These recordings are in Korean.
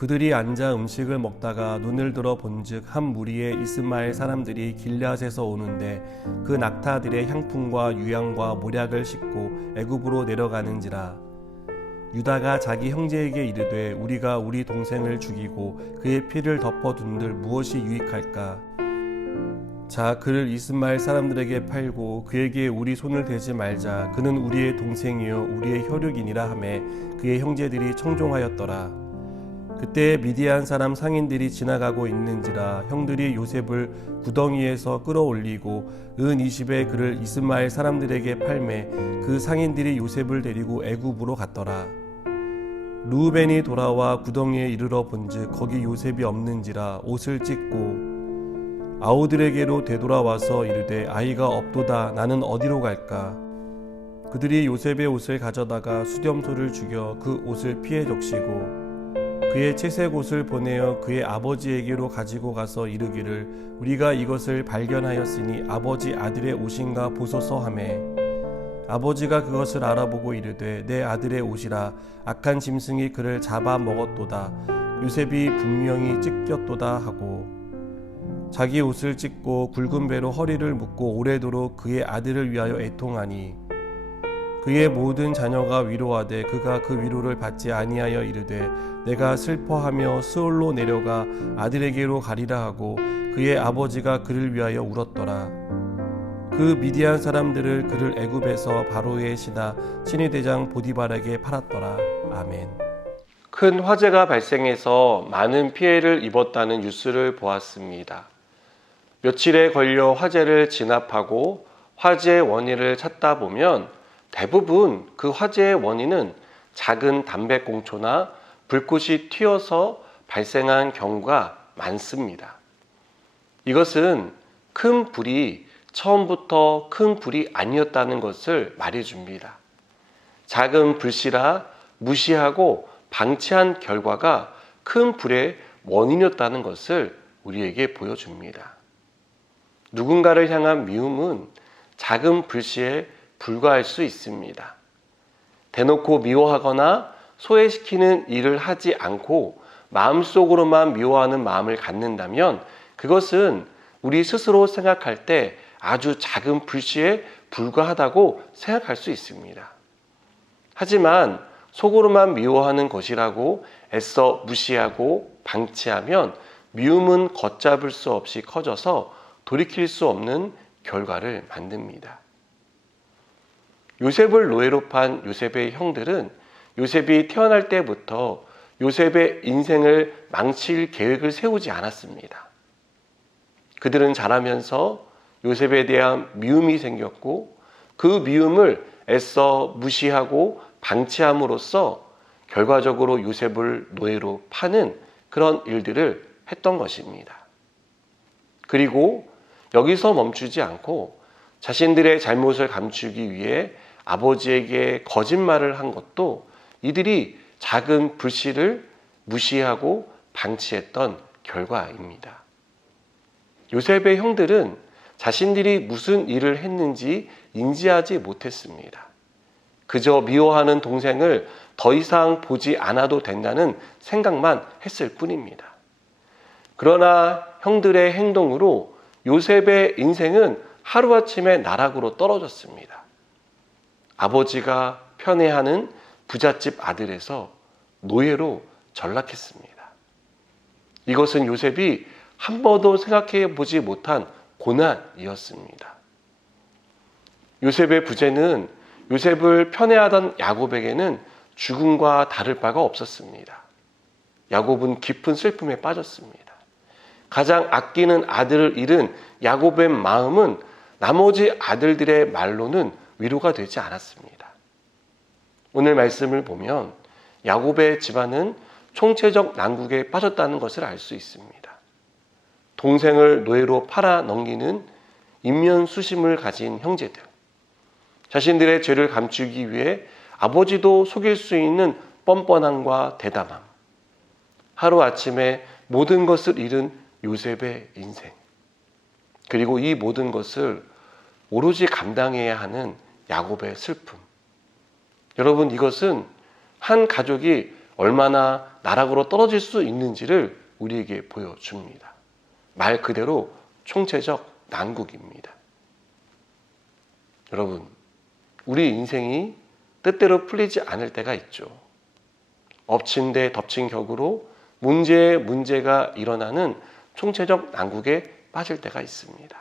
그들이 앉아 음식을 먹다가 눈을 들어 본즉 한 무리의 이스마엘 사람들이 길앗에서 오는데 그 낙타들의 향품과 유향과 모략을 싣고 애굽으로 내려가는지라. 유다가 자기 형제에게 이르되 우리가 우리 동생을 죽이고 그의 피를 덮어둔들 무엇이 유익할까? 자, 그를 이스마엘 사람들에게 팔고 그에게 우리 손을 대지 말자. 그는 우리의 동생이요 우리의 혈육이니라 하매 그의 형제들이 청종하였더라. 그때 미디안 사람 상인들이 지나가고 있는지라 형들이 요셉을 구덩이에서 끌어올리고 은 20에 그를 이스마엘 사람들에게 팔매 그 상인들이 요셉을 데리고 애굽으로 갔더라. 르우벤이 돌아와 구덩이에 이르러 본즉 거기 요셉이 없는지라 옷을 찢고 아우들에게로 되돌아와서 이르되 아이가 없도다. 나는 어디로 갈까? 그들이 요셉의 옷을 가져다가 수렴소를 죽여 그 옷을 피해 적시고 그의 채색 옷을 보내어 그의 아버지에게로 가지고 가서 이르기를 우리가 이것을 발견하였으니 아버지 아들의 옷인가 보소서 하매 아버지가 그것을 알아보고 이르되 내 아들의 옷이라. 악한 짐승이 그를 잡아 먹었도다. 요셉이 분명히 찢겼도다 하고 자기 옷을 찢고 굵은 배로 허리를 묶고 오래도록 그의 아들을 위하여 애통하니 그의 모든 자녀가 위로하되 그가 그 위로를 받지 아니하여 이르되 내가 슬퍼하며 스올로 내려가 아들에게로 가리라 하고 그의 아버지가 그를 위하여 울었더라. 그 미디안 사람들을 그를 애굽에서 바로의 신하 친위대장 보디발에게 팔았더라. 아멘. 큰 화재가 발생해서 많은 피해를 입었다는 뉴스를 보았습니다. 며칠에 걸려 화재를 진압하고 화재의 원인을 찾다 보면 대부분 그 화재의 원인은 작은 담배꽁초나 불꽃이 튀어서 발생한 경우가 많습니다. 이것은 큰 불이 처음부터 큰 불이 아니었다는 것을 말해줍니다. 작은 불씨라 무시하고 방치한 결과가 큰 불의 원인이었다는 것을 우리에게 보여줍니다. 누군가를 향한 미움은 작은 불씨에 불과할 수 있습니다. 대놓고 미워하거나 소외시키는 일을 하지 않고 마음속으로만 미워하는 마음을 갖는다면 그것은 우리 스스로 생각할 때 아주 작은 불씨에 불과하다고 생각할 수 있습니다. 하지만 속으로만 미워하는 것이라고 애써 무시하고 방치하면 미움은 걷잡을 수 없이 커져서 돌이킬 수 없는 결과를 만듭니다. 요셉을 노예로 판 요셉의 형들은 요셉이 태어날 때부터 요셉의 인생을 망칠 계획을 세우지 않았습니다. 그들은 자라면서 요셉에 대한 미움이 생겼고 그 미움을 애써 무시하고 방치함으로써 결과적으로 요셉을 노예로 파는 그런 일들을 했던 것입니다. 그리고 여기서 멈추지 않고 자신들의 잘못을 감추기 위해 아버지에게 거짓말을 한 것도 이들이 작은 불씨를 무시하고 방치했던 결과입니다. 요셉의 형들은 자신들이 무슨 일을 했는지 인지하지 못했습니다. 그저 미워하는 동생을 더 이상 보지 않아도 된다는 생각만 했을 뿐입니다. 그러나 형들의 행동으로 요셉의 인생은 하루아침에 나락으로 떨어졌습니다. 아버지가 편애하는 부잣집 아들에서 노예로 전락했습니다. 이것은 요셉이 한 번도 생각해 보지 못한 고난이었습니다. 요셉의 부재는 요셉을 편애하던 야곱에게는 죽음과 다를 바가 없었습니다. 야곱은 깊은 슬픔에 빠졌습니다. 가장 아끼는 아들을 잃은 야곱의 마음은 나머지 아들들의 말로는 위로가 되지 않았습니다. 오늘 말씀을 보면 야곱의 집안은 총체적 난국에 빠졌다는 것을 알 수 있습니다. 동생을 노예로 팔아 넘기는 인면수심을 가진 형제들, 자신들의 죄를 감추기 위해 아버지도 속일 수 있는 뻔뻔함과 대담함, 하루아침에 모든 것을 잃은 요셉의 인생, 그리고 이 모든 것을 오로지 감당해야 하는 야곱의 슬픔. 여러분, 이것은 한 가족이 얼마나 나락으로 떨어질 수 있는지를 우리에게 보여줍니다. 말 그대로 총체적 난국입니다. 여러분, 우리 인생이 뜻대로 풀리지 않을 때가 있죠. 엎친 데 덮친 격으로 문제에 문제가 일어나는 총체적 난국에 빠질 때가 있습니다.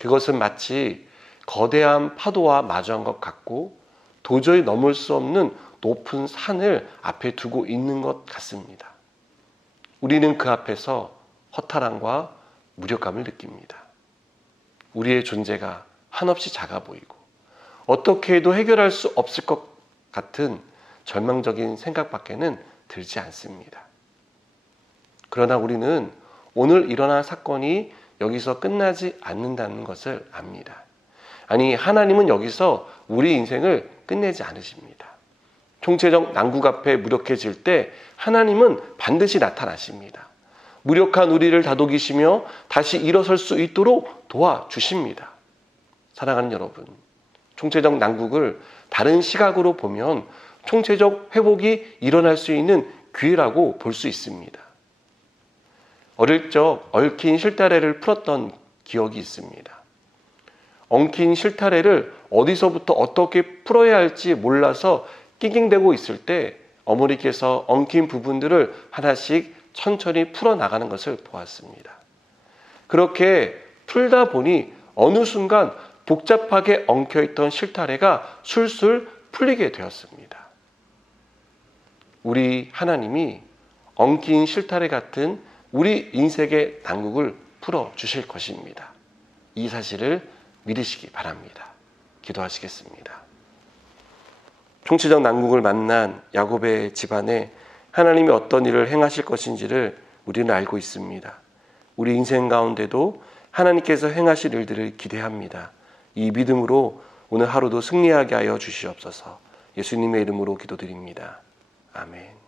그것은 마치 거대한 파도와 마주한 것 같고 도저히 넘을 수 없는 높은 산을 앞에 두고 있는 것 같습니다. 우리는 그 앞에서 허탈함과 무력감을 느낍니다. 우리의 존재가 한없이 작아 보이고 어떻게 해도 해결할 수 없을 것 같은 절망적인 생각밖에는 들지 않습니다. 그러나 우리는 오늘 일어난 사건이 여기서 끝나지 않는다는 것을 압니다. 아니, 하나님은 여기서 우리 인생을 끝내지 않으십니다. 총체적 난국 앞에 무력해질 때 하나님은 반드시 나타나십니다. 무력한 우리를 다독이시며 다시 일어설 수 있도록 도와주십니다. 사랑하는 여러분, 총체적 난국을 다른 시각으로 보면 총체적 회복이 일어날 수 있는 기회라고 볼 수 있습니다. 어릴 적 얽힌 실타래를 풀었던 기억이 있습니다. 엉킨 실타래를 어디서부터 어떻게 풀어야 할지 몰라서 낑낑대고 있을 때 어머니께서 엉킨 부분들을 하나씩 천천히 풀어나가는 것을 보았습니다. 그렇게 풀다 보니 어느 순간 복잡하게 엉켜있던 실타래가 술술 풀리게 되었습니다. 우리 하나님이 엉킨 실타래 같은 우리 인생의 난국을 풀어주실 것입니다. 이 사실을 믿으시기 바랍니다. 기도하시겠습니다. 총체적 난국을 만난 야곱의 집안에 하나님이 어떤 일을 행하실 것인지를 우리는 알고 있습니다. 우리 인생 가운데도 하나님께서 행하실 일들을 기대합니다. 이 믿음으로 오늘 하루도 승리하게 하여 주시옵소서. 예수님의 이름으로 기도드립니다. 아멘.